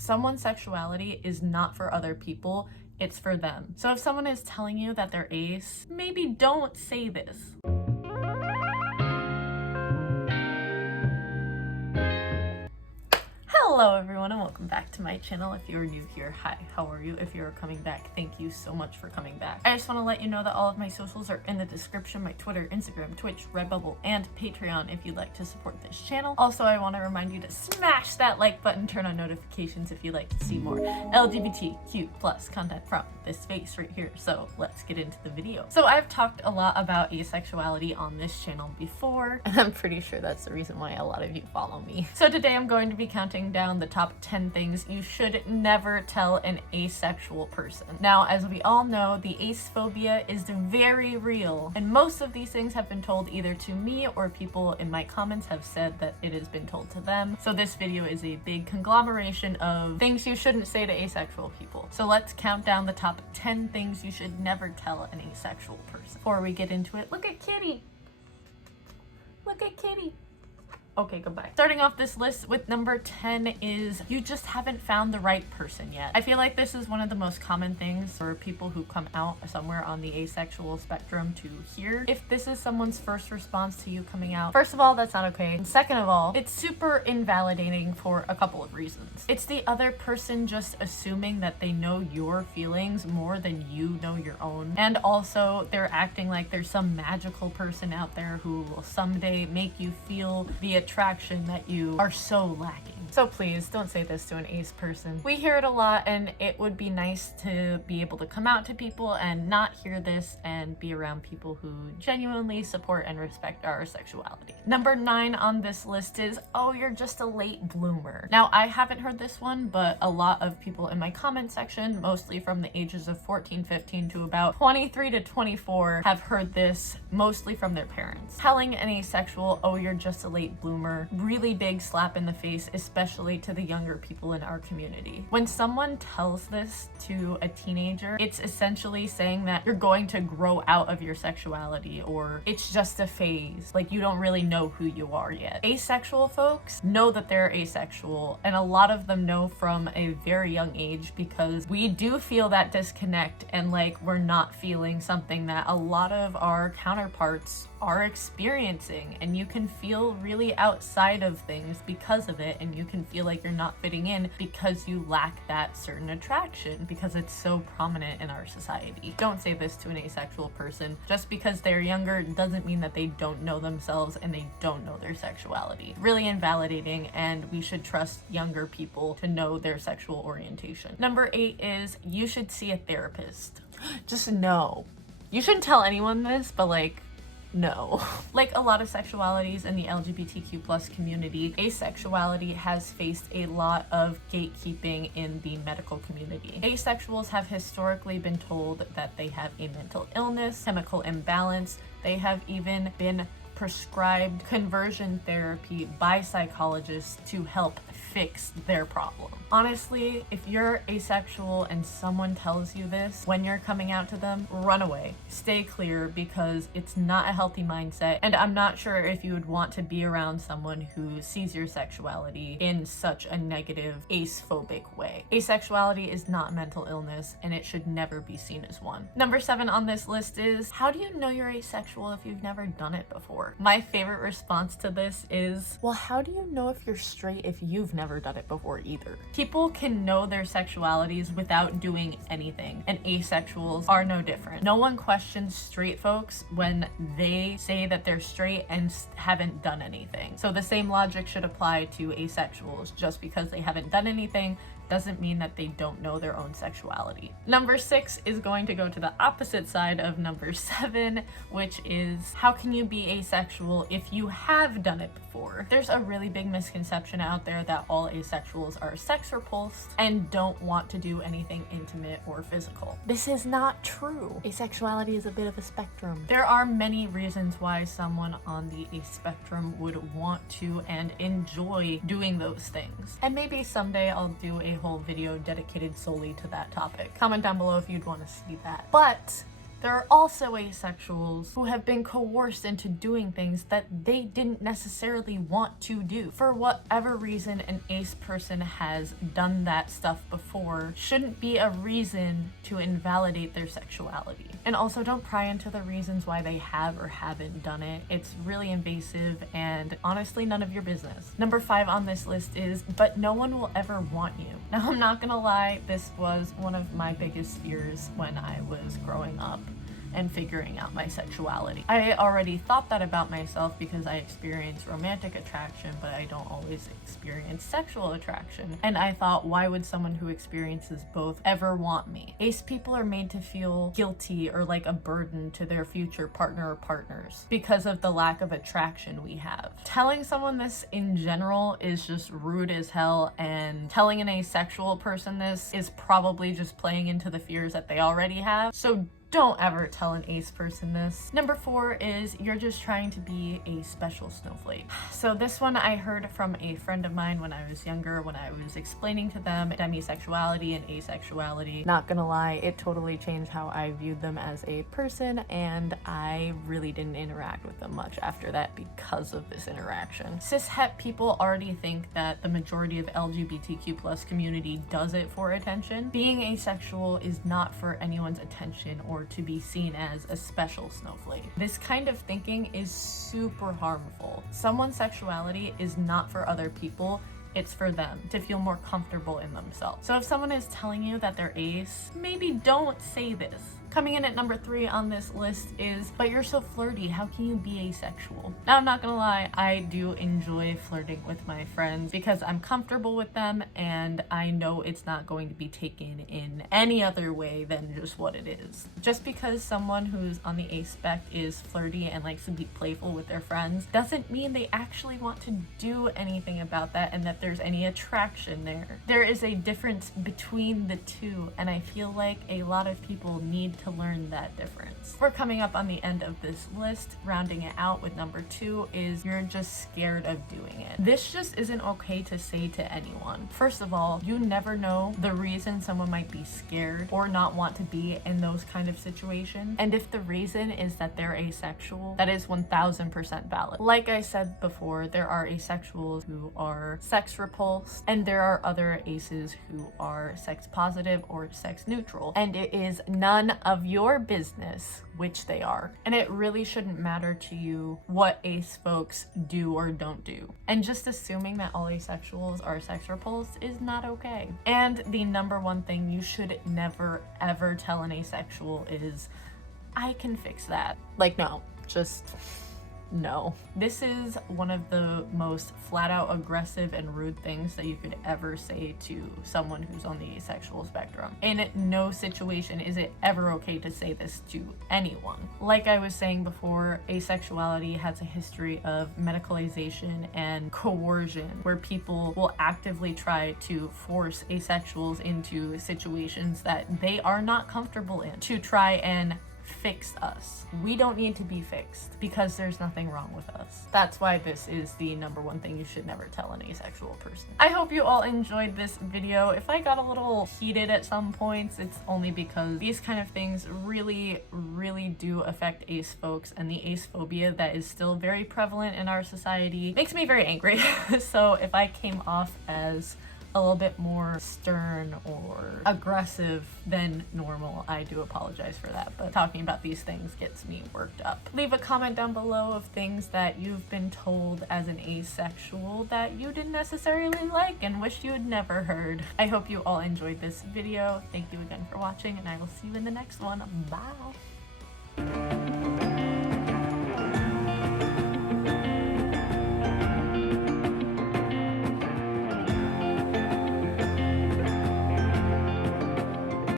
Someone's sexuality is not for other people, it's for them. So if someone is telling you that they're ace, maybe don't say this. Hello everyone and welcome back to my channel. If you're new here, hi, how are you? If you're coming back, thank you so much for coming back. I just want to let you know that all of my socials are in the description, my Twitter, Instagram, Twitch, Redbubble, and Patreon if you'd like to support this channel. Also, I want to remind you to smash that like button, turn on notifications if you'd like to see more LGBTQ+ content from this face right here. So let's get into the video. So I've talked a lot about asexuality on this channel before, and I'm pretty sure that's the reason why a lot of you follow me. So today I'm going to be counting down the top 10 things you should never tell an asexual person. Now, as we all know, the ace phobia is very real, and most of these things have been told either to me or people in my comments have said that it has been told to them. So this video is a big conglomeration of things you shouldn't say to asexual people. So let's count down the top 10 things you should never tell an asexual person. Before we get into it, look at Kitty! Look at Kitty! Okay, goodbye. Starting off this list with number 10 is you just haven't found the right person yet. I feel like this is one of the most common things for people who come out somewhere on the asexual spectrum to hear. If this is someone's first response to you coming out, first of all, that's not okay. And second of all, it's super invalidating for a couple of reasons. It's the other person just assuming that they know your feelings more than you know your own. And also they're acting like there's some magical person out there who will someday make you feel the attraction that you are so lacking. So please don't say this to an ace person. We hear it a lot, and it would be nice to be able to come out to people and not hear this and be around people who genuinely support and respect our sexuality. Number 9 on this list is, oh, you're just a late bloomer. Now, I haven't heard this one, but a lot of people in my comment section, mostly from the ages of 14, 15 to about 23 to 24, have heard this mostly from their parents. Telling an asexual, oh, you're just a late bloomer, really big slap in the face, especially to the younger people in our community. When someone tells this to a teenager, it's essentially saying that you're going to grow out of your sexuality, or it's just a phase, like you don't really know who you are yet. Asexual folks know that they're asexual, and a lot of them know from a very young age, because we do feel that disconnect and like we're not feeling something that a lot of our counterparts are experiencing, and you can feel really outside of things because of it, and you can feel like you're not fitting in because you lack that certain attraction, because it's so prominent in our society. Don't say this to an asexual person. Just because they're younger doesn't mean that they don't know themselves and they don't know their sexuality. Really invalidating, and we should trust younger people to know their sexual orientation. Number 8 is you should see a therapist. Just no. You shouldn't tell anyone this, but like, no. Like a lot of sexualities in the LGBTQ+ community, asexuality has faced a lot of gatekeeping in the medical community. Asexuals have historically been told that they have a mental illness, chemical imbalance. They have even been prescribed conversion therapy by psychologists to help fix their problem. Honestly, if you're asexual and someone tells you this when you're coming out to them, run away. Stay clear, because it's not a healthy mindset, and I'm not sure if you would want to be around someone who sees your sexuality in such a negative, ace-phobic way. Asexuality is not mental illness, and it should never be seen as one. Number 7 on this list is, how do you know you're asexual if you've never done it before? My favorite response to this is, well, how do you know if you're straight if you've never done it before either? People can know their sexualities without doing anything, and asexuals are no different. No one questions straight folks when they say that they're straight and haven't done anything. So the same logic should apply to asexuals. Just because they haven't done anything doesn't mean that they don't know their own sexuality. Number 6 is going to go to the opposite side of number 7, which is, how can you be asexual if you have done it before? There's a really big misconception out there that all asexuals are sex repulsed and don't want to do anything intimate or physical. This is not true. Asexuality is a bit of a spectrum. There are many reasons why someone on the ace spectrum would want to and enjoy doing those things. And maybe someday I'll do a whole video dedicated solely to that topic. Comment down below if you'd want to see that. But There are also asexuals who have been coerced into doing things that they didn't necessarily want to do. For whatever reason an ace person has done that stuff before shouldn't be a reason to invalidate their sexuality. And also, don't pry into the reasons why they have or haven't done it. It's really invasive and honestly none of your business. Number 5 on this list is, but no one will ever want you. Now, I'm not gonna lie, this was one of my biggest fears when I was growing up and figuring out my sexuality. I already thought that about myself because I experience romantic attraction, but I don't always experience sexual attraction. And I thought, why would someone who experiences both ever want me? Ace people are made to feel guilty or like a burden to their future partner or partners because of the lack of attraction we have. Telling someone this in general is just rude as hell, and telling an asexual person this is probably just playing into the fears that they already have. So don't ever tell an ace person this. Number 4 is, you're just trying to be a special snowflake. So this one I heard from a friend of mine when I was younger, when I was explaining to them demisexuality and asexuality. Not gonna lie, it totally changed how I viewed them as a person, and I really didn't interact with them much after that because of this interaction. Cis-het people already think that the majority of LGBTQ+ community does it for attention. Being asexual is not for anyone's attention or to be seen as a special snowflake. This kind of thinking is super harmful. Someone's sexuality is not for other people, it's for them to feel more comfortable in themselves. So if someone is telling you that they're ace, maybe don't say this. Coming in at number 3 on this list is, but you're so flirty, how can you be asexual? Now, I'm not gonna lie, I do enjoy flirting with my friends because I'm comfortable with them and I know it's not going to be taken in any other way than just what it is. Just because someone who's on the ace spec is flirty and likes to be playful with their friends doesn't mean they actually want to do anything about that and that there's any attraction there. There is a difference between the two, and I feel like a lot of people need to learn that difference. We're coming up on the end of this list. Rounding it out with number 2 is, you're just scared of doing it. This just isn't okay to say to anyone. First of all, you never know the reason someone might be scared or not want to be in those kind of situations. And if the reason is that they're asexual, that is 1000% valid. Like I said before, there are asexuals who are sex repulsed, and there are other aces who are sex positive or sex neutral. And it is none of your business which they are. And it really shouldn't matter to you what ace folks do or don't do. And just assuming that all asexuals are sex repulsed is not okay. And the number 1 thing you should never ever tell an asexual is, I can fix that. Like, no, just no. This is one of the most flat out aggressive and rude things that you could ever say to someone who's on the asexual spectrum. In no situation is it ever okay to say this to anyone. Like I was saying before, asexuality has a history of medicalization and coercion, where people will actively try to force asexuals into situations that they are not comfortable in to try and fix us. We don't need to be fixed because there's nothing wrong with us. That's why this is the number 1 thing you should never tell an asexual person. I hope you all enjoyed this video. If I got a little heated at some points, it's only because these kind of things really do affect ace folks, and the ace phobia that is still very prevalent in our society makes me very angry. So if I came off as a little bit more stern or aggressive than normal, I do apologize for that, but talking about these things gets me worked up. Leave a comment down below of things that you've been told as an asexual that you didn't necessarily like and wish you had never heard. I hope you all enjoyed this video. Thank you again for watching, and I will see you in the next one. Bye!